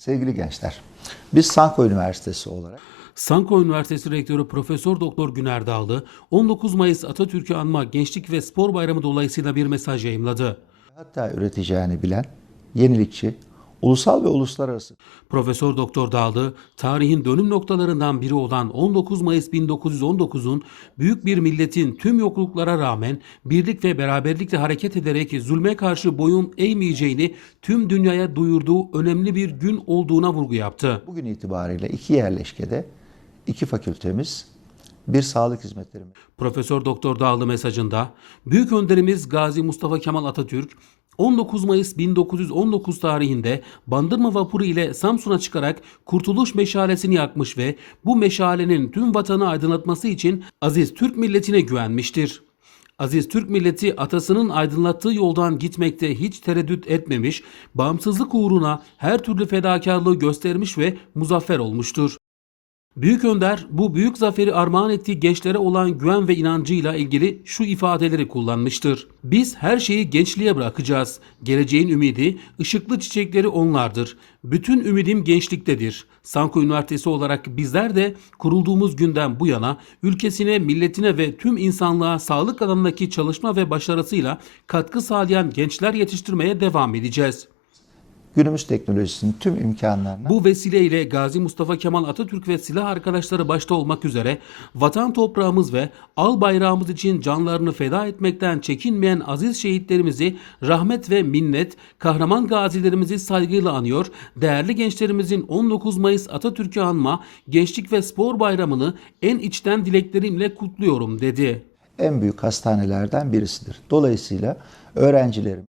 Sevgili gençler, biz Sanko Üniversitesi olarak Sanko Üniversitesi Rektörü Profesör Doktor Güner Dağlı 19 Mayıs Atatürk'ü anma Gençlik ve Spor Bayramı dolayısıyla bir mesaj yayımladı. hatta üreteceğini bilen, yenilikçi, ulusal ve uluslararası Profesör Doktor Dağlı, tarihin dönüm noktalarından biri olan 19 Mayıs 1919'un büyük bir milletin tüm yokluklara rağmen birlik ve beraberlikle hareket ederek zulme karşı boyun eğmeyeceğini tüm dünyaya duyurduğu önemli bir gün olduğuna vurgu yaptı. bugün itibariyle iki yerleşkede, iki fakültemiz, bir sağlık hizmetleri Profesör Doktor Dağlı mesajında Büyük Önderimiz Gazi Mustafa Kemal Atatürk 19 Mayıs 1919 tarihinde Bandırma vapuru ile Samsun'a çıkarak Kurtuluş meşalesini yakmış ve bu meşalenin tüm vatanı aydınlatması için aziz Türk milletine güvenmiştir. Aziz Türk milleti atasının aydınlattığı yoldan gitmekte hiç tereddüt etmemiş, bağımsızlık uğruna her türlü fedakarlığı göstermiş ve muzaffer olmuştur. Büyük Önder bu büyük zaferi armağan ettiği gençlere olan güven ve inancıyla ilgili şu ifadeleri kullanmıştır. Biz her şeyi gençliğe bırakacağız. Geleceğin ümidi, ışıklı çiçekleri onlardır. Bütün ümidim gençliktedir. Sanko Üniversitesi olarak bizler de kurulduğumuz günden bu yana ülkesine, milletine ve tüm insanlığa sağlık alanındaki çalışma ve başarısıyla katkı sağlayan gençler yetiştirmeye devam edeceğiz. Günümüz teknolojisinin tüm imkanlarına Bu vesileyle Gazi Mustafa Kemal Atatürk ve silah arkadaşları başta olmak üzere vatan toprağımız ve al bayrağımız için canlarını feda etmekten çekinmeyen aziz şehitlerimizi rahmet ve minnet, kahraman gazilerimizi saygıyla anıyor, değerli gençlerimizin 19 Mayıs Atatürk'ü anma Gençlik ve Spor Bayramı'nı en içten dileklerimle kutluyorum dedi. en büyük hastanelerden birisidir. Dolayısıyla öğrencilerim